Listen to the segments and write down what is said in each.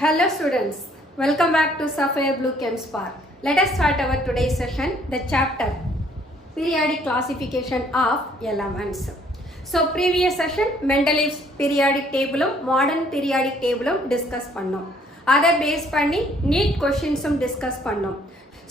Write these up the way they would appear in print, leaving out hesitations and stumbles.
Hello students, welcome back to Sapphire Blue Chem Spark. Let us start our today's session, the chapter Periodic Classification of Elements. So previous session Mendeleev's periodic table, modern periodic table discuss பண்ணோம். அதை base பண்ணி NEET கொஸ்டின்ஸும் discuss பண்ணோம்.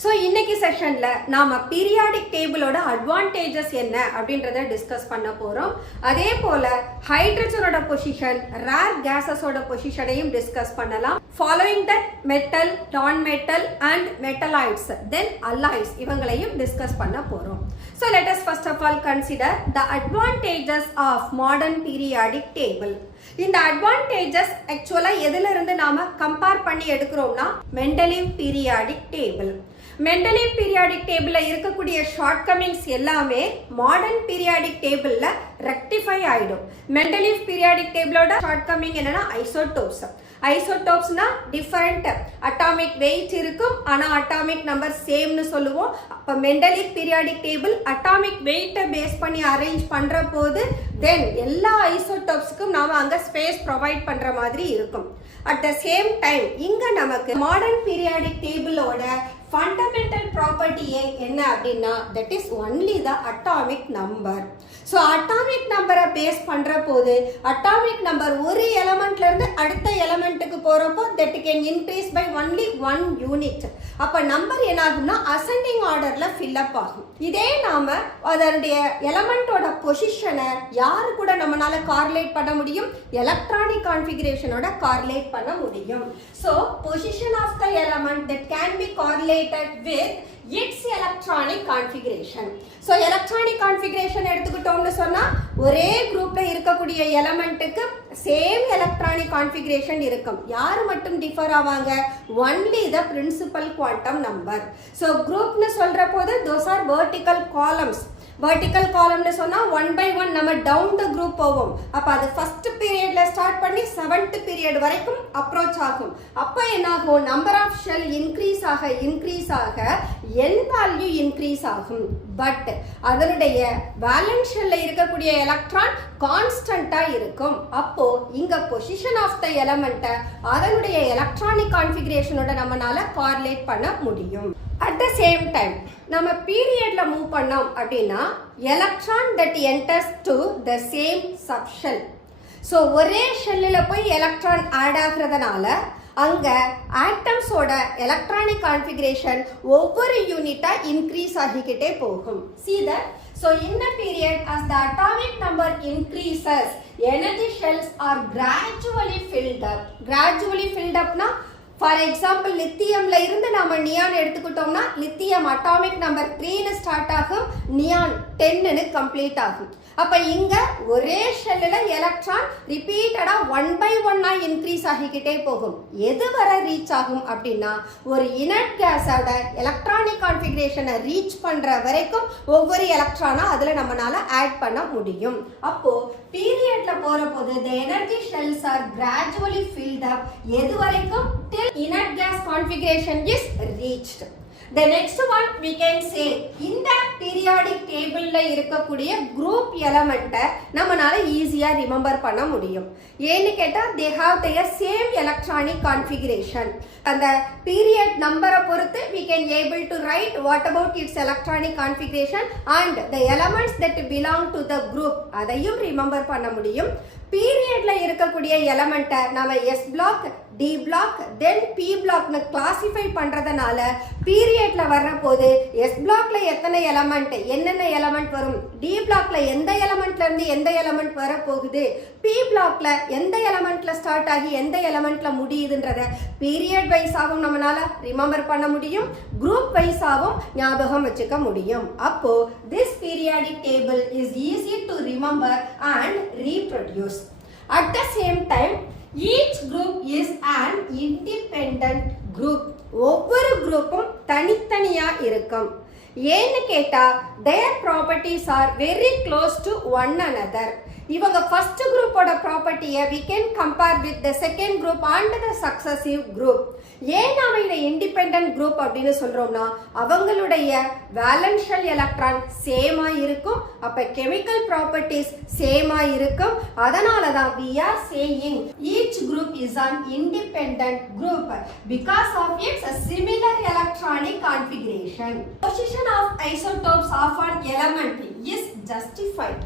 So இன்னைக்கு செஷனில் நாம் periodic டேபிளோட advantages என்ன அப்படின்றத discuss பண்ண போகிறோம். அதே போல் ஹைட்ரஜனோட பொசிஷன், ரேர் கேஸஸோட பொசிஷனையும் டிஸ்கஸ் பண்ணலாம். Following that metal, non metal and metalloids, then alloys இவங்களையும் டிஸ்கஸ் பண்ண போகிறோம். So let us first of all consider the advantages of modern periodic table. இந்த அட்வான்டேஜஸ் ஆக்சுவலாக எதிலிருந்து நாம கம்பேர் பண்ணி எடுக்கிறோம்னா Mendeleev periodic table. Mendeleev periodic டேபிளில் இருக்கக்கூடிய ஷார்ட் கமிங்ஸ் எல்லாமே மாடர்ன் பீரியாடிக் டேபிளில் ரெக்டிஃபை ஆகிடும். மெண்டலீவ் பீரியாடிக் டேபிளோட ஷார்ட் கமிங் என்னன்னா ஐசோடோப்ஸ். ஐசோடோப்ஸ்னா டிஃபரண்ட் அட்டாமிக் வெயிட் இருக்கும், ஆனால் அட்டாமிக் நம்பர் சேம்னு சொல்லுவோம். அப்போ மெண்டலீவ் பீரியாடிக் டேபிள் அட்டாமிக் வெயிட்டை பேஸ் பண்ணி அரேஞ்ச் பண்ணுற போது தென் எல்லா ஐசோடோப்ஸுக்கும் நாம அங்கே ஸ்பேஸ் ப்ரொவைட் பண்ணுற மாதிரி இருக்கும். அட் த சேம் டைம் இங்கே நமக்கு மாடர்ன் பீரியாடிக் டேபிளோட ஃபண்டமெண்டல் ப்ராப்பர்ட்டி என்ன அப்படின்னா that is only the atomic number. So atomic நம்பரை பேஸ் பண்ணுற போது அட்டாமிக் நம்பர் ஒரு எலமெண்ட்ல இருந்து அடுத்த எலமெண்ட்டுக்கு போகிறப்போ that can increase by only 1 unit. அப்போ நம்பர் என்ன ஆகும்னா அசெண்டிங் ஆர்டரில் ஃபில்லப் ஆகும். இதே நாம அதனுடைய எலமெண்டோட பொசிஷனை யாரு கூட நம்மளால கார்லேட் பண்ண முடியும்? எலக்ட்ரானிக் கான்ஃபிகரேஷனோட கார்லேட் பண்ண முடியும். So position of the element that can be correlated with its electronic configuration. So electronic configuration எடுத்துக்கிட்டோம்னு சொன்னா ஒரே குரூப்ல இருக்கக்கூடிய எலமெண்ட்டுக்கு சேம் எலக்ட்ரானிக் கான்ஃபிகரேஷன் இருக்கும். யார் மட்டும் டிஃபர் ஆவாங்க? Only the principal quantum number. So குரூப்னு சொல்ற போது those are vertical columns. Vertical காலம்னு சொன்னா 1 by 1 நம்ம டவுன் த குரூப் போவோம். அப்ப அது ஃபர்ஸ்ட் பீரியட்ல ஸ்டார்ட் பண்ணி 7th பீரியட் வரைக்கும் அப்ரோச் ஆகும். அப்ப என்ன ஆகும்? நம்பர் ஆஃப் ஷெல் இன்க்ரீஸ் ஆக n வேல்யூ இன்க்ரீஸ் ஆகும். பட் அதனுடைய வேலன்ஸ் ஷெல்ல இருக்கக்கூடிய எலக்ட்ரான் கான்ஸ்டன்டா இருக்கும். அப்போ இங்க பொசிஷன் ஆஃப் த எலமெண்ட்டை அதனுடைய எலக்ட்ரானிக் கான்ஃபிகரேஷனோட நம்மளால கார்லேட் பண்ண முடியும். அட் த சேம் டைம் நம்ம பீரியட்ல மூவ் பண்ணோம் அப்படின்னா electron that enters to the same subshell. So ஒரே ஷெல்லில் போய் எலக்ட்ரான் ஆட் ஆகுறதுனால அங்க ஆட்டம்ஸோட எலக்ட்ரானிக் கான்ஃபிகரேஷன் ஒவ்வொரு யூனிட்டா இன்க்ரீஸ் ஆகிக்கிட்டே போகும். See that? So in a period as the atomic number increases, energy shells are gradually filled up. Gradually filled up na for example லித்தியம்ல இருந்து நம்ம neon எடுத்துக்கிட்டோம்னா லித்தியம் அட்டாமிக் நம்பர் 3ன்னு start ஆகும், neon 10ன்னு கம்ப்ளீட் ஆகும். அப்ப இங்க ஒரே ஷெல்லுல எலக்ட்ரான் ரிப்பீட்டடா 1 by 1 இன்க்ரீஸ் ஆகிக்கிட்டே போகும். எது வரை ரீச் ஆகும் அப்படின்னா ஒரு இனர்ட் கேஸோட எலக்ட்ரானிக் கான்ஃபிகரேஷனை ரீச் பண்ற வரைக்கும் ஒவ்வொரு எலக்ட்ரானா அதுல நம்மளால ஆட் பண்ண முடியும். அப்போ பீரியட்ல போற போது the energy shells are gradually filled up எது வரைக்கும் till inert gas configuration is reached. The next one we can say இந்த periodic tableல இருக்கக்கூடிய group element நம்மனால ஈஸியா ரிமெம்பர் பண்ண முடியும். ஏன்னு கேட்டா they have their same electronic configuration. அந்த பீரியட் நம்பரை பொறுத்து we can able to write what about its electronic configuration and the elements that belong to the group அதையும் ரிமெம்பர் பண்ண முடியும். பீரியட்ல இருக்கக்கூடிய எலமெண்ட்டை நாம S பிளாக், D பிளாக், தென் P பிளாக்னு கிளாசிஃபை பண்றதுனால பீரியட்ல வர்ற போது S பிளாக்ல எத்தனை எலமெண்ட், என்னென்ன எலமெண்ட் வரும், D பிளாக்ல எந்த எலமெண்ட்ல இருந்து எந்த எலமெண்ட் வர போகுது, P பிளாக்ல எந்த எலமெண்ட்ல ஸ்டார்ட் ஆகி எந்த எலமெண்ட்ல முடியுதுன்றத பீரியட் வைஸ் ஆகும் நம்மளால ரிமெம்பர் பண்ண முடியும், குரூப் வைஸ் ஆகும் ஞாபகம் வச்சுக்க முடியும். அப்போ this periodic table is easy to remember and reproduce. At the same time each group is an independent group. ஒவ்வொரு குரூப்பும் தனித்தனியா இருக்கும். ஏன்னு கேட்டா their properties are very close to one another. இவங்க ஃபர்ஸ்ட் குரூப்போட ப்ராப்பர்ட்டியை we can compare with the second group and the successive group. ஏன் நாம இதை இண்டிபெண்டன்ட் குரூப் அப்படின்னு சொல்றோம்னா அவங்களுடைய வேலன்ஷியல் எலக்ட்ரான் சேமா இருக்கும், அப்ப கெமிக்கல் ப்ராப்பர்ட்டிஸ் சேமா இருக்கும். அதனால தான் we are saying each group is an independent group because of its similar electronic configuration. Position of isotopes of an element is justified.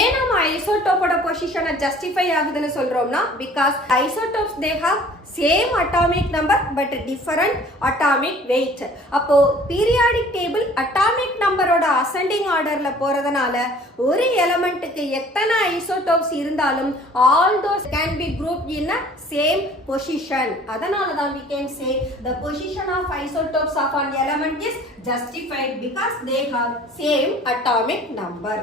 ஏன் நம்ம ஐசோடோப்போட பொசிஷனை ஜஸ்டிஃபை ஆகுதுன்னு சொல்றோம்னா because isotopes they have same atomic number but different atomic wait. அப்போ periodic table atomic நம்பரோட ascending ஆர்டர்ல போறதுனால ஒரு எலமெண்ட்டுக்கு எத்தனை ஐசோடோப்ஸ் இருந்தாலும் all those can be group in a same position. அதனால தான் we can say the position of isotopes of an element is justified because they have same atomic number.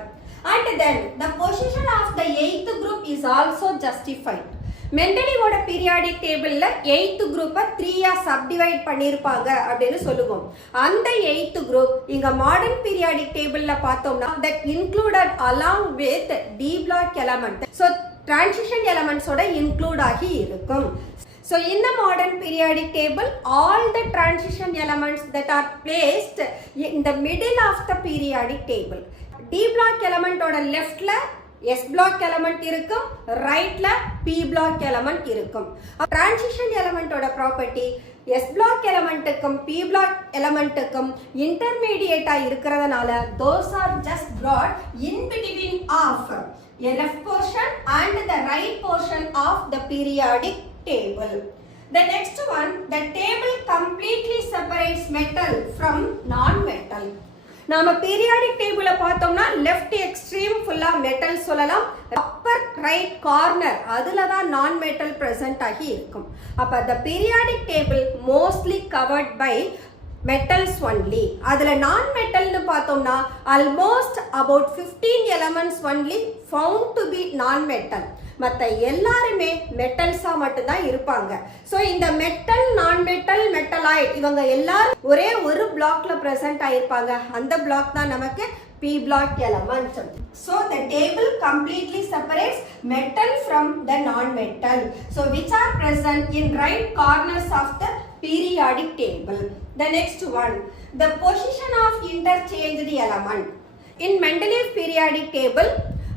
And then the position of the eighth group is also justified. மெண்டலியோட periodic டேபிள்ல eight குரூப்பை 3 subdivide பண்ணிருப்பாங்க அப்படின்னு சொல்லுவோம். அந்த eight group இங்க modern periodic டேபிள்ல பார்த்தோம்னா that included along with d block element. So transition elements ஓட include ஆகி இருக்கும். So in the modern periodic table, all the transition elements that are placed in the middle of the periodic table. D block element ஓட leftல S block element இருக்கும், rightல P block element இருக்கும். Transition element ஓட property S block elementக்கும் P block elementக்கும் intermediate இருக்கிறதுனால those are just brought in between of a left portion and the right portion of the periodic table. The next one, the table completely separates metal from non-metal. நாம periodic டேபிள பார்த்தோம்னா left extreme ஃபுல்லா metal சொல்லலாம், Appar right corner அதுல தான் நான் metal present ஆகி இருக்கும். அப்ப the periodic table mostly covered by metals only. அதுல நான் மெட்டல்னு பார்த்தோம்னா almost about 15 elements only found to be non-metal. மற்ற எல்லாருமே மெட்டல்ஸா மட்டும்தான் இருப்பாங்க. ஸோ இந்த மெட்டல் நான் மெட்டல் மெட்டலாய்ட் இவங்க எல்லாரும் ஒரே ஒரு பிளாக்ல பிரசன்ட் ஆயிருப்பாங்க. அந்த பிளாக் தான் நமக்கு P block element. So the table completely separates metal from the non-metal. So which are present in right corners of the periodic table. The next one, the position of interchanged element. In Mendeleev periodic table,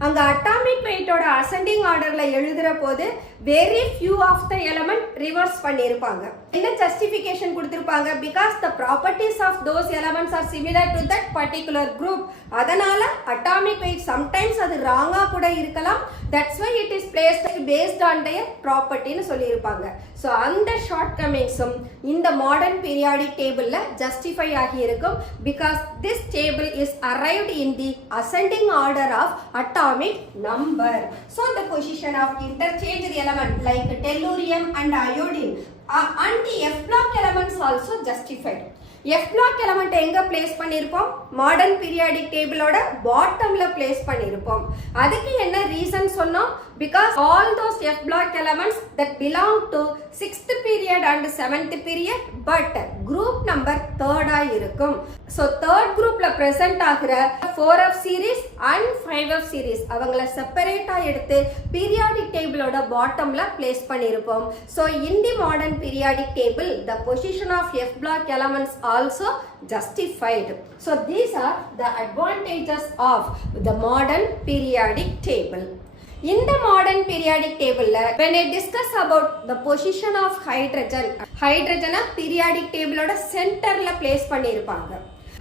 அங்க atomic வெயிட்டோட ascending ஆர்டர்ல எழுதுற போது very few of the element reverse பண்ணிருப்பாங்க. என்ன justification கொடுத்திருப்பாங்க? because the properties of those elements are similar to that particular group. அதனால atomic wait sometimes அது ராங்கா கூட இருக்கலாம். that's why it is placed based on their property னு சொல்லிருப்பாங்க. so அந்த ஷார்ட்கமிங்ஸும் இந்த மாடர்ன் பீரியாடிக் டேபிள்ல ஜஸ்டிஃபை ஆகி இருக்கும் because this table is arrived in the ascending order of atomic number. so the position of interchanged element like tellurium and iodine and the F block elements also justified. F block element எங்க place பண்ணிருப்போம்? Modern periodic டேபிளோட பாட்டம்ல place பண்ணிருப்போம். அதுக்கு என்ன reason சொன்னோம்? because all those F block elements that belong to 6th period and 7th period but group number 3rd ஆ இருக்கும். so 3rd groupல present ஆகிற 4F series and 5F series அவங்கள செப்பரேட்டா எடுத்து periodic டேபிளோட பாட்டம்ல place பண்ணிருப்போம். so in the modern periodic table the position of F block elements also justified. so these are the advantages of the modern periodic table. In the modern periodic table, when I discuss about the position of hydrogen, hydrogen periodic table oda center la place பண்ணிருப்பாங்க.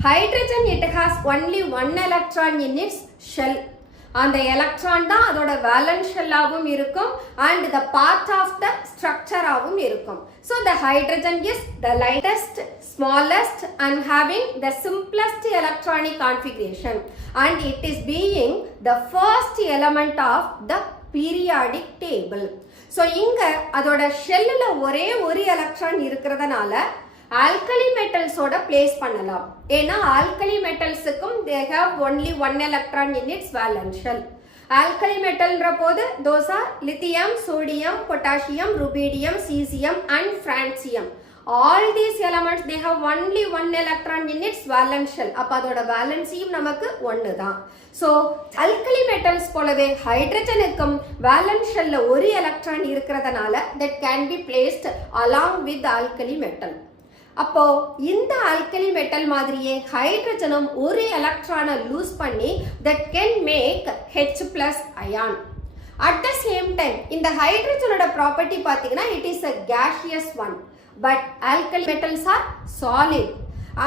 Hydrogen it has only one electron in its shell. அந்த electron தான் அதோட valence ஷெல்லாவும் இருக்கும் and the part of the structure ஆவும் இருக்கும். so the hydrogen is the lightest, smallest and having the simplest electronic configuration and it is being the first element of the periodic table. so இங்க அதோட ஷெல்லுல ஒரே ஒரு electron இருக்கிறதுனால alkali metals ஓட place பண்ணலாம். ஏன்னா alkali metals-க்கும் they have only one electron in its valence shell. alkali metalன்ற போது those are lithium, sodium, potassium, rubidium, cesium and francium. all these elements they have only one electron in its valence shell. அப்ப அதோட வேலன்சியும் நமக்கு ஒன்று தான். So alkali metals போலவே ஹைட்ரஜனுக்கும் valence ஷெல்ல ஒரு electron இருக்கிறதுனால that can be placed along with the alkali metal. அப்போ இந்த அல்கலி மெட்டல் மாதிரியே ஹைட்ரஜனும் ஒரு எலக்ட்ரானை லூஸ் பண்ணி that can make H+ ion. At the same time இந்த ஹைட்ரஜனோட ப்ராப்பர்ட்டி பார்த்தீங்கன்னா it is a gaseous one. But alkali metals are solid.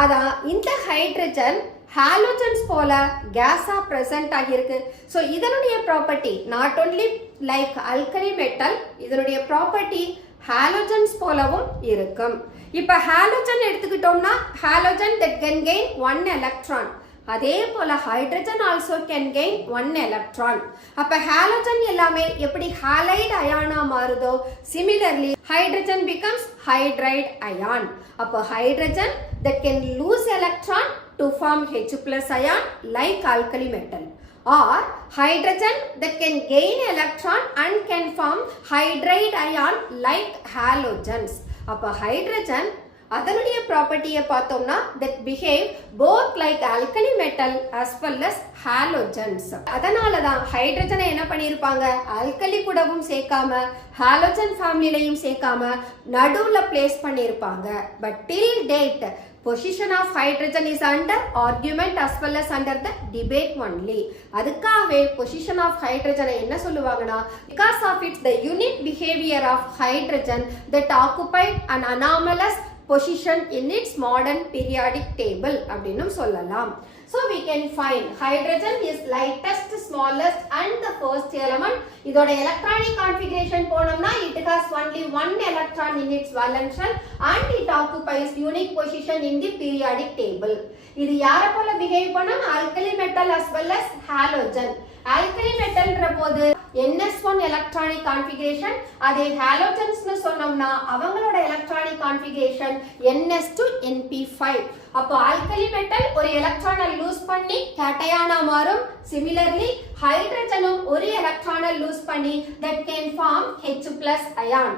அதான் இந்த ஹைட்ரஜன் ஹாலோஜன்ஸ் போல கேஸா பிரசன்ட் ஆகியிருக்கு. ஸோ இதனுடைய property not only like alkali metal, இதனுடைய ப்ராப்பர்ட்டி ஹாலோஜன்ஸ் போலவும் இருக்கும். இப்போ ஹாலோஜன் எடுத்துக்கிட்டோம்னா halogen that can gain 1 electron. அதே போல hydrogen also can gain 1 electron. அப்ப ஹாலோஜன் எல்லாமே எப்படி ஹாலைடு அயானா மாறுதோ similarly hydrogen becomes hydride ion. அப்போ hydrogen that can lose electron to form H+ ion like alkali metal, or hydrogen that can gain electron and can form hydride ion like halogens. அப்போ hydrogen அதனுடைய ப்ராப்பர்ட்டியை பார்த்தோம்னா that behave both like alkali metal as well as halogens. அதனால தான் ஹைட்ரஜனை என்ன பண்ணியிருப்பாங்க, alkali கூடவும் சேர்க்காம ஹாலோஜன் ஃபேமிலிலையும் சேர்க்காம நடுவுல பிளேஸ் பண்ணியிருப்பாங்க. But till date position of hydrogen is under argument as well as under the debate only. அதுக்காகவே position of hydrogen என்ன சொல்லுவாங்கன்னா because of its the unique behavior of hydrogen that occupied an anomalous position in its modern periodic table அப்படின்னும் சொல்லலாம். So we can find hydrogen is lightest, smallest and the first element. இதோட electronic configuration போனோம்னா it has only one electron in its valence shell and it occupies unique position in the periodic table. இது யார போல behave பண்ணும், alkali metal as well as halogen. alkali metalன்ற போது NS1 electronic configuration, அதே halogens னு சொன்னோம்னா அவங்களோட electronic configuration NS2 NP5. அப்போ alkali metal ஒரு எலக்ட்ரானை லூஸ் பண்ணி கேட்டயானா மாறும். சிமிலர்லி ஹைட்ரஜனும் ஒரு எலக்ட்ரானை லூஸ் பண்ணி that can form H+ ion.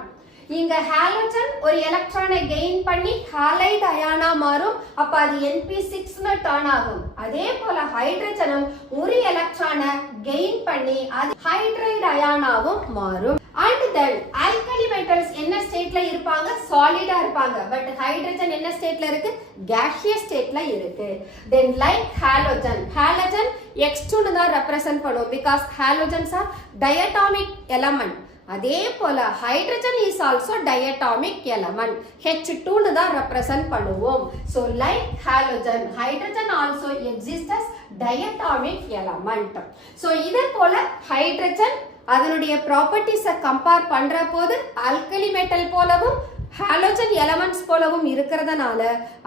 இங்க ஹாலோஜன் ஒரு எலக்ட்ரானை கெயின் பண்ணி ஹாலைடு அயானா மாறும். அப்ப அது NP6 னு டர்ன் ஆகும். அதே போல ஹைட்ரஜனும் ஒரு எலக்ட்ரானை கெயின் பண்ணி அது ஹைட்ரைடு அயானாவும் மாறும். And then alkali metals என்ன ஸ்டேட்ல இருப்பாங்க, சாலிடா இருப்பாங்க. பட் ஹைட்ரஜன் என்ன ஸ்டேட்ல இருக்கு, gaseous ஸ்டேட்ல இருக்கு. Then like halogen, halogen X2 னு தான் ரெப்ரசன்ட் பண்ணுவோம் because halogens are diatomic element. அதே போல hydrogen is also diatomic element, H2 னு தான் ரெப்ரசன்ட் பண்ணுவோம். So like halogen hydrogen also exist as diatomic element. So இதே போல ஹைட்ரஜன் அதனுடைய ப்ராப்பர்ட்டிஸை கம்பேர் பண்ற போது ஆல்கலி மெட்டல் போலவும் ஹாலோஜன் எலமெண்ட்ஸ் போலவும் இருக்கிறதுனால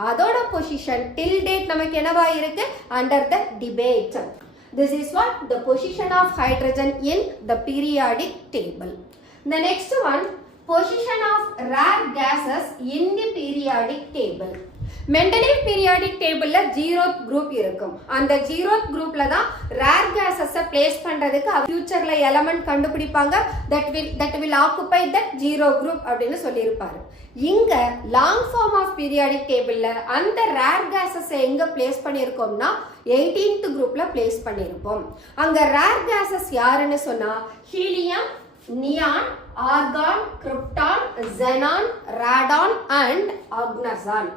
அதோட பொசிஷன் டில் டேட் நமக்கு என்னவா இருக்கு, under the debate. This is what the position of hydrogen in the periodic table. The next one, position of rare gases in the periodic table. Mendeleev periodic டேபிள்ல 0th group இருக்கும். அந்த 0th குரூப்ல தான் rare கேஸஸை place பண்றதுக்கு ஃபியூச்சர்ல element கண்டுபிடிப்பாங்க that will occupy that 0 group அப்படின்னு சொல்லியிருப்பாரு. இங்க லாங் ஃபார்ம் ஆஃப் பீரியாடிக் டேபிள்ல அந்த ரேர் கேஸஸை எங்க பிளேஸ் பண்ணியிருக்கோம்னா 18th குரூப்ல பிளேஸ் பண்ணியிருப்போம். அங்க ரேர் கேஸஸ் யாருன்னு சொன்னா helium, neon, argon, krypton, xenon, radon and oganesson.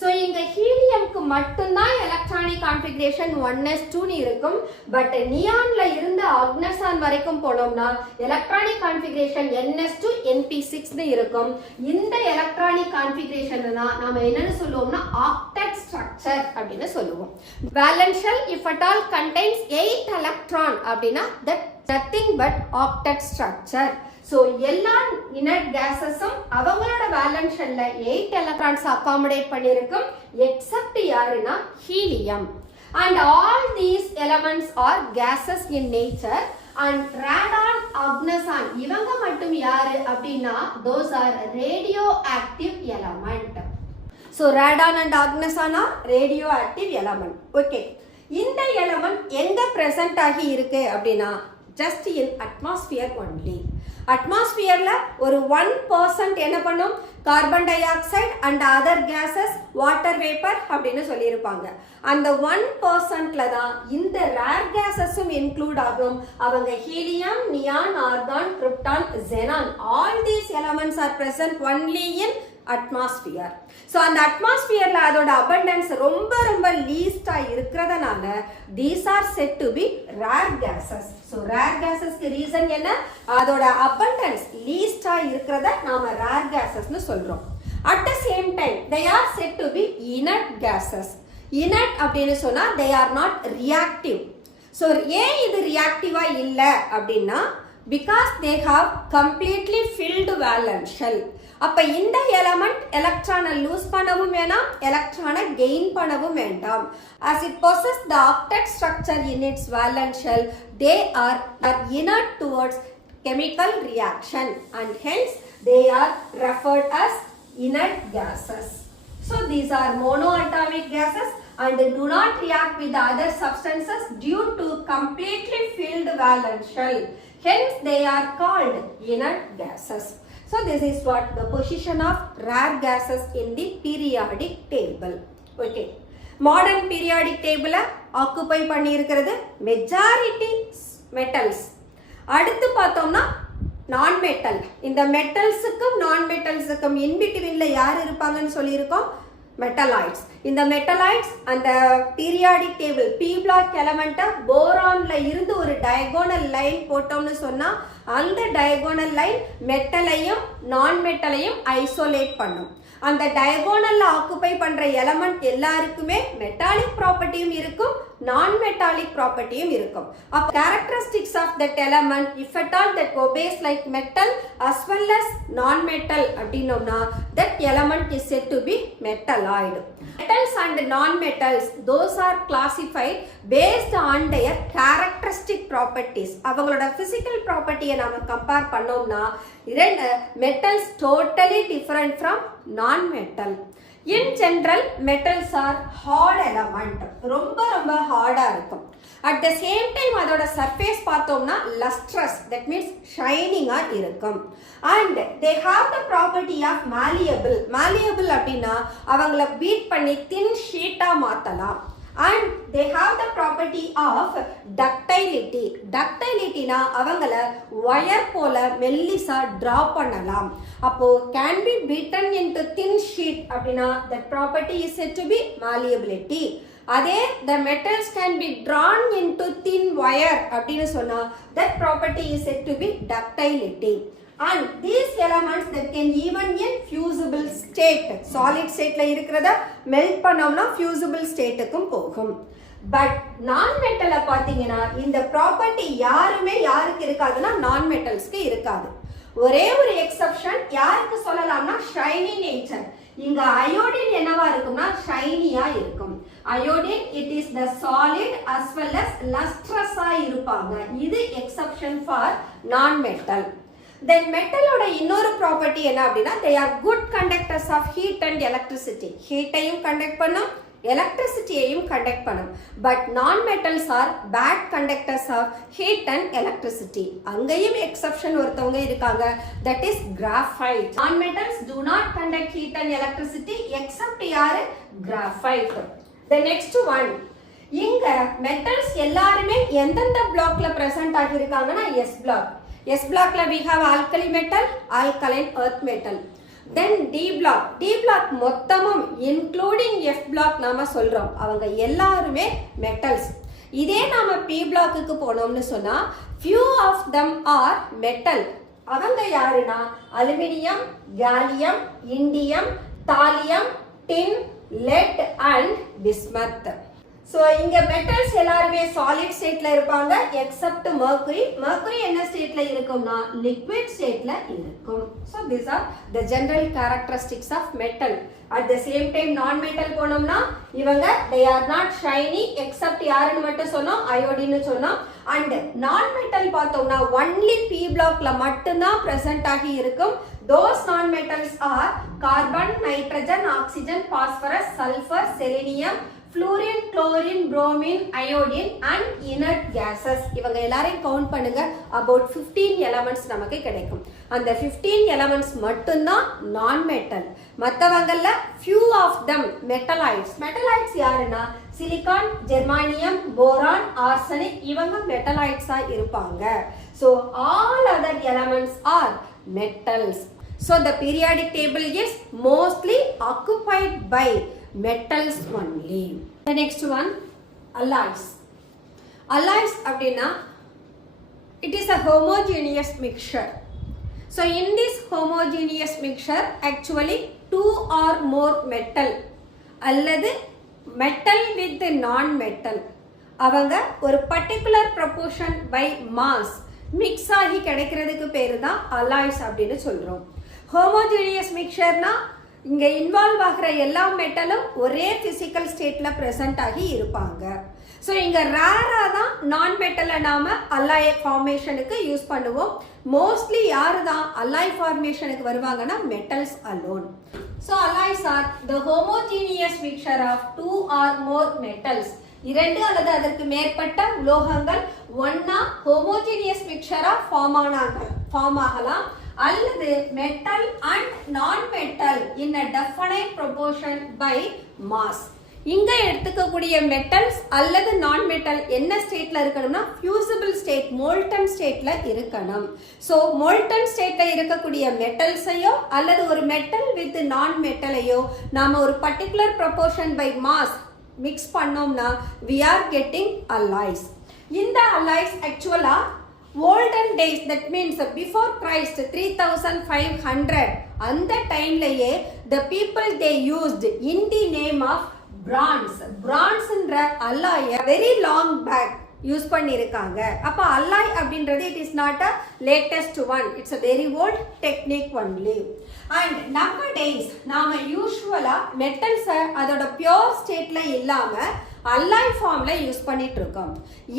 So இங்க ஹீலியம்க்கு மட்டும்தான் எலக்ட்ரானிக் கான்ஃபிகரேஷன் 1s2 இருக்கும். பட் நியான்ல இருந்து ஆக்னசான் வரைக்கும் போனோம்னா எலக்ட்ரானிக் கான்ஃபிகரேஷன் NS2 NP6 இருக்கும். இந்த எலக்ட்ரானிக் கான்ஃபிகரேஷன் தான் நாம என்னன்னு சொல்லுவோம்னா ஆக்டெட் ஸ்ட்ரக்சர் அப்படின்னு சொல்லுவோம். Valence shell if at all contains 8 electron அப்படின்னா that nothing but octet structure. So எல்லா inert gases-உம் அவங்களோட valence shell-ல 8 electrons accommodate பண்ணிருக்கும் except யாருன்னா helium. And all these elements are gases in nature. And radon, agnesan இவங்க மட்டும் யாரு அப்படின்னா those are radioactive element. So radon and agnesan are radioactive element. Okay. இந்த element எங்க present ஆகி இருக்கு அப்படின்னா just in atmosphere only. அட்மாஸ்பியர்ல ஒரு 1% என்ன பண்ணும், carbon di oxide and other cases, water vapour அப்படின்னு சொல்லியிருப்பாங்க. அந்த 1%ல தான் இந்த ரேர் கேசஸும் இன்க்ளூட் ஆகும். அவங்க helium, neon, argon, krypton, xenon, all these elements are present only in atmosphere. So அந்த அட்மாஸ்பியர்ல அதோட அபண்டன்ஸ் ரொம்ப ரொம்ப லீஸ்டா இருக்கிறதுனால these are said to be rare gases. So rare கேசஸ்க்கு ரீசன் என்ன, அதோட அபண்டன்ஸ் லீஸ்டா இருக்கிறத நாம ரேர் கேசஸ்னு சொல்றோம். At the same time they are said to be inert gases. Inert அப்படின்னு சொன்னா they are not reactive. So ஏன் இது ரியாக்டிவா இல்லை அப்படின்னா, because they have completely field valence shell. அப்ப இந்த எலமெண்ட் எலக்ட்ரானை லூஸ் பண்ணவும் வேணாம், எலக்ட்ரானை கெயின் பண்ணவும் வேண்டாம். as it possess the octet structure in its valence shell, they are inert towards chemical reaction and hence they are referred as inert gases. So these are monoatomic gases and do not react with the other substances due to completely filled valence shell. Hence they are called inert gases. So this is what the position of rare gases in the periodic table. Okay. Modern periodic table occupy பண்ணி இருக்கிறது majority metals. அடுத்து பார்த்தோம்னா நான் metal. இந்த மெட்டல்ஸுக்கும் நான் மெட்டல்ஸுக்கும் இன் பிட்வீன்ல யார் இருப்பாங்கன்னு சொல்லியிருக்கோம், மெட்டலாய்ட்ஸ். இந்த மெட்டலாய்ட்ஸ் அந்த பீரியாடிக் டேபிள் பி பிளாக் எலமெண்ட்டை போரான்ல இருந்து ஒரு டயகோனல் லைன் போட்டோம்னு சொன்னா அந்த டயகோனல் லைன் மெட்டலையும் நான் மெட்டலையும் ஐசோலேட் பண்ணும். அந்த டயகோனல்ல ஆக்குபை பண்ற எலமெண்ட் எல்லாருக்குமே மெட்டாலிக் ப்ராப்பர்ட்டியும் இருக்கும், நான் மெட்டாலிக் ப்ராப்பர்ட்டியும் இருக்கும். அப்ப characteristics of that element if at all that obeys like metal as well as non metal அப்படின்னோம்னா that element is said to be metalloid. Metals and non-metals, those are classified based on their characteristic properties. அவங்களோட physical property நாம compare பண்ணோம்னா இரண்டு metals totally different from non-metal. In general, metals are hard element. ரொம்ப ரொம்ப ஹார்டா இருக்கும். At the same time அதோட surface பார்த்தோம்னா lustrous, that means shining ஆ இருக்கும். And they have the property of malleable. Malleable அப்படின்னா அவங்கள பீட் பண்ணி thin sheet ஆ மாத்தலாம். And they have the property of ductility. Ductility னா அவங்கள வயர் போல மெல்லிசா டிரா பண்ணலாம். அப்போ can be beaten into thin sheet அப்படின்னா that property is said to be malleability. அதே the metals can be drawn into thin wire அப்படின்னு சொன்னா that property is said to be ductility. And these elements that can even in fusible state, solid stateல இருக்கிறத melt பண்ணோம்னா fusible stateக்கும் போகும். But நான் மெட்டலை பார்த்தீங்கன்னா இந்த property யாருக்கு இருக்காதுன்னா நான் மெட்டல்ஸ்க்கு இருக்காது. ஒரே ஒரு எக்ஸெப்ஷன் யாருக்கு சொல்லலாம்னா ஷைனி நேச்சர். இங்க அயோடின் என்னவா இருக்கும்னா ஷைனியா இருக்கும். Iodine it is the solid as well as lustrous-ஆ இருப்பாங்க. இது எக்ஸெப்ஷன் ஃபார் நான் மெட்டல். Then மெட்டலோட இன்னொரு ப்ராப்பர்ட்டி என்ன அப்படின்னா they are good conductors of heat and electricity. ஹீட்டையும் கண்டக்ட் பண்ணும், எலக்ட்ரிசிட்டியையும் கண்டக்ட் பண்ணும். But non metals are bad conductors of heat and electricity. அங்கேயும் எக்ஸெப்ஷன் ஒருத்தவங்க இருக்காங்க, that is graphite. Non metals do not conduct heat and electricity except யாரு, graphite. The next one, இங்க metals எல்லாருமே எந்தெந்த பிளாக்ல பிரசன்ட் ஆகியிருக்காங்கன்னா எஸ் பிளாக். S blockல we have alkali metal, alkaline earth metal. Then D block. D block மொத்தமும் including F block நாம சொல்றோம். அவங்க எல்லாருமே metals. இதே நாம P blockக்கு போனோம்னு சொன்னா few of them are metal. அவங்க யாருன்னா aluminium, gallium, indium, thallium, tin, lead and bismuth. So இங்க metals எல்லாருமே solid stateல இருப்பாங்க except mercury. Mercury என்ன stateல இருக்கும்னா liquid stateல இருக்கும். So these are the general characteristics of metal. At the same time non metal போனோம்னா இவங்க they are not shiny except யாருன்னு மட்டும் சொன்னோம், iodine சொன்னோம். And non metal பார்த்தோம்னா only P blockல மட்டும்தான் present ஆகி இருக்கும். Those non metals are carbon, nitrogen, oxygen, phosphorus, sulfur, selenium, fluorine, chlorine, bromine, iodine and inert gases. இவங்க எல்லாரையும் கவுண்ட் பண்ணுங்க. about 15 elements நமக்கு கிடைக்கும். அந்த 15 elements மட்டும்தான் நான் மெட்டல். மற்றவங்கள்ல few of them metallites. metallites யாருன்னா சிலிகான், ஜெர்மானியம், போரான், ஆர்சனிக் இவங்க மெட்டலைட்ஸா இருப்பாங்க. so all other elements are metals. so the periodic table is mostly occupied by metals only. The next one, alloys. Alloys அப்படின்னா it is a homogeneous mixture. so in this homogeneous mixture actually two or more metal அல்லது metal with non metal அவங்க ஒரு particular proportion by mass mix ஆகி கிடைக்கிறதுக்கு பேரு தான் alloys அப்படின்னு சொல்றோம். homogeneous mixtureனா இங்க இன்வால்வ் ஆகிற எல்லா மெட்டலும் ஒரே பிசிக்கல் ஸ்டேட்ல பிரசன்ட் ஆகி இருப்பாங்க. ஸோ இங்க ரேரா தான் நான் மெட்டலை நாம அல்லாய் ஃபார்மேஷனுக்கு யூஸ் பண்ணுவோம். மோஸ்ட்லி யாரு தான் அல்லாய் ஃபார்மேஷனுக்கு வருவாங்கன்னா metals alone. So alloys are the homogeneous mixture of two or more metals. இரண்டு அல்லது அதற்கு மேற்பட்ட உலோகங்கள் ஒன்னா ஹோமோஜீனியஸ் மிக்சரா ஃபார்ம் ஆகலாம் அல்லது மெட்டல் அண்ட் நான் metal in a definite proportion by mass. இங்க எடுத்துக்கக்கூடிய மெட்டல்ஸ் அல்லது நான் மெட்டல் என்ன ஸ்டேட்ல இருக்கணும்னா ஃபியூசிபிள் ஸ்டேட், மோல்டன் ஸ்டேட்ல இருக்கணும். ஸோ மோல்டன் ஸ்டேட்ல இருக்கக்கூடிய மெட்டல்ஸையோ அல்லது ஒரு மெட்டல் வித் நான் மெட்டலையோ நாம ஒரு particular proportion by mass mix பண்ணோம்னா we are getting alloys. இந்த alloys actually olden days, that means before Christ 3500 அந்த டைம்லயே the people they used in the name of bronzeன்ற alloy very long back use பண்ணிருக்காங்க. அப்ப alloy அப்படின்றது it is not a latest one, it's a very old technique only. and nowadays நாம யூசுவலா metals அதோட pure ஸ்டேட்ல இல்லாம alloy ஃபார்ம்ல use பண்ணிட்டு இருக்கோம்.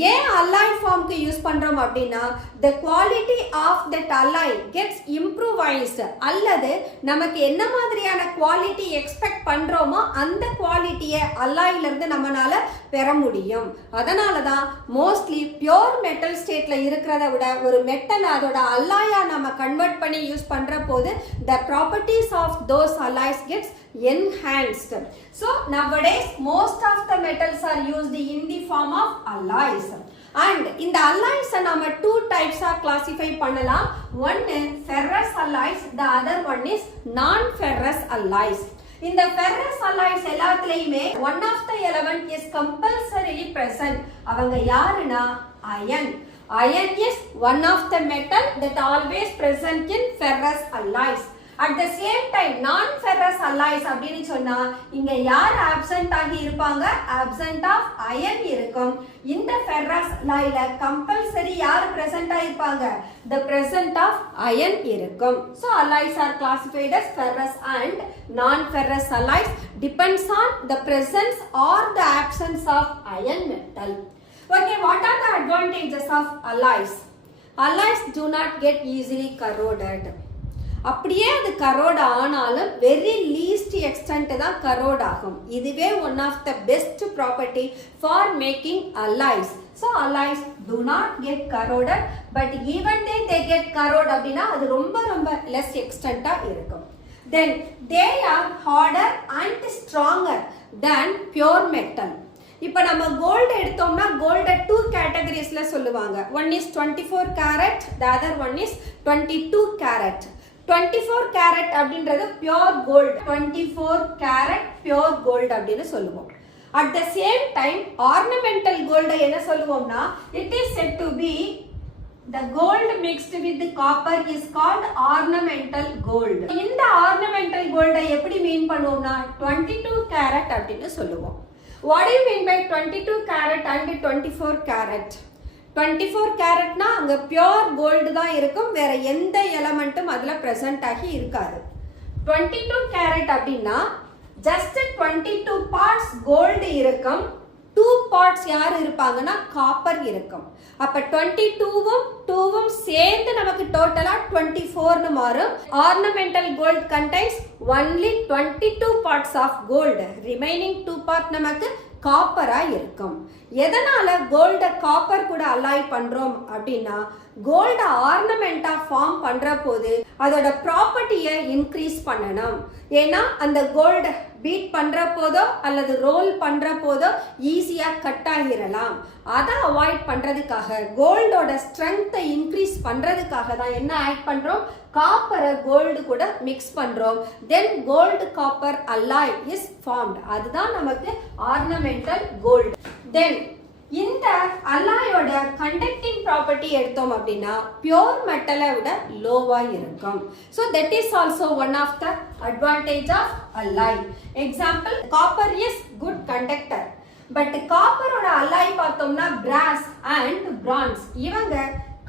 ஏன் அல்லாய் ஃபார்ம்க்கு யூஸ் பண்றோம் அப்படின்னா the quality of that alloy gets improvized அல்லது நமக்கு என்ன மாதிரியான குவாலிட்டி எக்ஸ்பெக்ட் பண்றோமோ அந்த குவாலிட்டியை அல்லாயில இருந்து நம்மளால பெற முடியும். அதனால தான் மோஸ்ட்லி பியூர் மெட்டல் ஸ்டேட்ல இருக்கிறத விட ஒரு மெட்டல் அதோட அல்லாயா நம்ம கன்வெர்ட் பண்ணி யூஸ் பண்ற போது the properties of those alloys gets enhanced. so nowadays most of the metals are used in the form of alloys. and இந்த alloys நாம two types ஆ classify பண்ணலாம். one ferrous alloys, the other one is non ferrous alloys. இந்த ferrous alloys எல்லாத்துலயுமே one of the element is compulsorily present. அவங்க யாருன்னா iron. iron is one of the metal that always present in ferrous alloys. at the same time non ferrous alloys அப்படினு சொன்னா இங்க யார் absent ஆகி இருப்பாங்க, absent of iron இருக்கும். இந்த ferrous alloyல compulsory யார் present ஆயிருப்பாங்க, the present of iron இருக்கும். so alloys are classified as ferrous and non ferrous alloys depends on the presence or the absence of iron metal. okay, what are the advantages of alloys? alloys do not get easily corroded. அப்படியே அது கரோட் ஆனாலும் very least extend தான் corrode ஆகும். இதுவே one of the best property for making alloys. So alloys do not get corroded, but even they get corroded அப்படின்னா அது ரொம்ப ரொம்ப லெஸ் எக்ஸ்டென்ட்டாக இருக்கும். then they are harder and stronger than pure metal. இப்போ நம்ம கோல்டு எடுத்தோம்னா கோல்ட டூ கேட்டகரிஸ்ல சொல்லுவாங்க. One is 24 carat, the other one is 22 carat. 24 carat அப்படின்றது pure gold, 24 carat pure gold அப்படின்னு சொல்லுவோம். at the same time ornamental gold என்ன சொல்லுவோம்னா it is said to be the gold mixed with the copper is called ornamental gold. இந்த ornamental gold எப்படி மீன் பண்ணுவோம்னா 22 carrot அப்படின்னு சொல்லுவோம். what do you mean by 22 carat and 24 carat? 24 கேரட்னா அங்க pure gold தான் இருக்கும், வேற எந்த எலமெண்ட்டும் அதுல பிரசன்ட் ஆகி இருக்காது. 22 கேரட் அப்படின்னா ஜஸ்ட் 22 பார்ட்ஸ் கோல்டு இருக்கும், 2 பார்ட்ஸ் யார் இருப்பாங்கன்னா காப்பர் இருக்கும். அப்ப 22வும் சேர்ந்து நமக்கு டோட்டலா 24னு மாறும். Ornamental gold contains only 22 parts of gold, remaining 2 part நமக்கு காப்பரா இருக்கும். எதனால கோல்டை காப்பர் கூட அலாய் பண்றோம் அப்படின்னா, கோல்ட ஆர்னமெண்டா ஃபார்ம் பண்ற போது அதோட ப்ராப்பர்ட்டியை இன்க்ரீஸ் பண்ணணும். ஏன்னா அந்த கோல்ட பீட் பண்ற போதோ அல்லது ரோல் பண்ற போதோ ஈஸியா கட் ஆகிரலாம். அதை அவாய்ட் பண்றதுக்காக, கோல்டோட ஸ்ட்ரென்த்தை இன்க்ரீஸ் பண்றதுக்காக தான் என்ன ஆட் பண்றோம், காப்பரை கோல்டு கூட மிக்ஸ் பண்றோம். Then gold copper alloy is formed. அதுதான் நமக்கு ஆர்னமெண்டல் கோல்டு. தென் இந்த அலாயோட கண்டக்டிங் ப்ராப்பர்ட்டி எடுத்தோம் அப்படின்னா பியோர் மெட்டலை விட லோவா இருக்கும். So that is also one of the advantage of alloy. Example, copper is good conductor. But காப்பரோட அலாய் பார்த்தோம்னா பிராஸ் அண்ட் பிரான்ஸ். இவங்க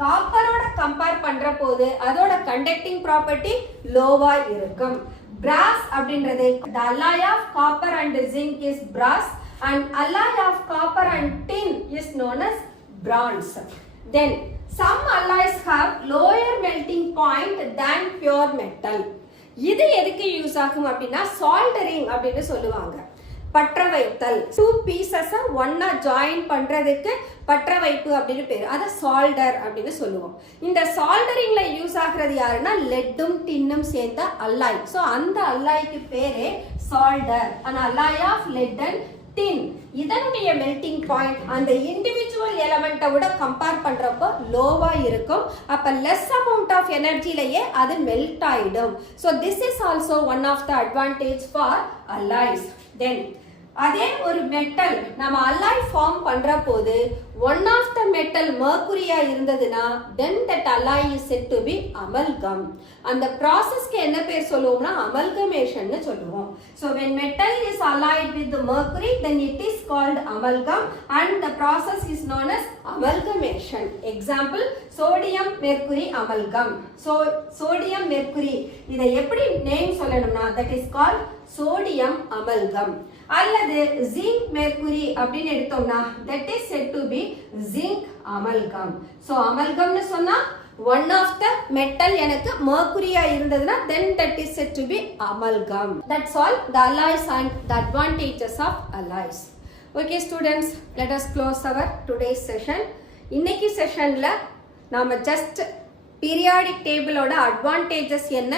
காப்பரோட கம்பேர் பண்ற போது அதோட கண்டக்டிங் ப்ராப்பர்ட்டி லோவா இருக்கும். பிராஸ் அப்படின்றது the alloy of copper and zinc is brass and alloy of copper and tin is known as bronze. Then some alloys have lower melting point than pure metal. இது எதுக்கு use ஆகும் அப்படின்னா soldering அப்படின்னு சொல்லுவாங்க. பற்ற வைத்தல், டூ பீசஸ் ஒன்னா join பண்றதுக்கு பற்ற வைப்பு அப்படின்னு பேரு. அதை சால்டர் அப்படின்னு சொல்லுவோம். இந்த சால்டரிங்ல யூஸ் ஆகுறது யாருன்னா லெட்டும் டின்னும் சேர்ந்த அல்லாய். ஸோ அந்த அல்லாய்க்கு பேரே solder. an alloy of lead and tin. இதனுடைய மெல்டிங் பாயிண்ட் அந்த இண்டிவிஜுவல் எலமெண்ட்டை விட கம்பேர் பண்றப்போ லோவா இருக்கும். அப்ப லெஸ் அமௌண்ட் ஆஃப் எனர்ஜிலேயே அது மெல்ட் ஆயிடும். So this is also one of the advantage for alloys. Then அதே ஒரு மெட்டல் நம்ம அலாய் ஃபார்ம் பண்ற போது ஒன் ஆஃப் த மெட்டல் மெர்க்குரியா இருந்ததுன்னா then that alloy is said to be amalgam. அந்த ப்ராசஸ்க்கு என்ன பேர் சொல்லுவோம்னா அமல்கமேஷன் சொல்லுவோம். So when metal is allied with the mercury then it is called amalgam and the process is known as amalgamation. Example, sodium mercury amalgam. So sodium mercury இதை எப்படி name சொல்லணும்னா that is called sodium amalgam. அல்லது zinc mercury அப்படின்னு எடுத்தோம்னா that is said to be zinc amalgam. So amalgam னு சொன்னா one of the metal எனக்கு mercuryயா இருந்ததுன்னா then that is said to be amalgam. That's all the alloys and the advantages of alloys. Okay students, let us close our today's session. இன்னைக்கு செஷன்ல நாம just periodic table ஓட advantages என்ன,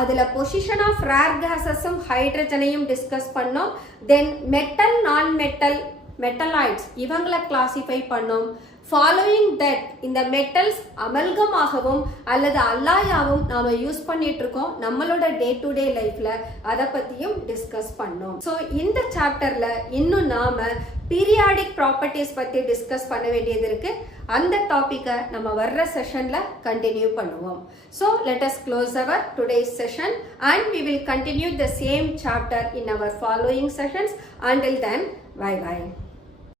அதுல position of rare கேஸஸும் ஹைட்ரஜனையும் discuss பண்ணோம். தென் metal non metal metalloids இவங்களை classify பண்ணோம். Following that இந்த metals அமல்கமாகவும் அல்லது அல்லாயாவும் நாம யூஸ் பண்ணிட்டு இருக்கோம் நம்மளோட டே டு டே லைஃப்ல. அதை பத்தியும் டிஸ்கஸ் பண்ணோம். ஸோ இந்த சாப்டர்ல இன்னும் நாம பீரியாடிக் ப்ராப்பர்ட்டிஸ் பத்தி டிஸ்கஸ் பண்ண வேண்டியது இருக்கு. அந்த டாபிக்கை நம்ம வர்ற செஷன்ல கண்டினியூ பண்ணுவோம். So let us close our today's session and we will continue the same chapter in our following sessions. Until then, bye bye.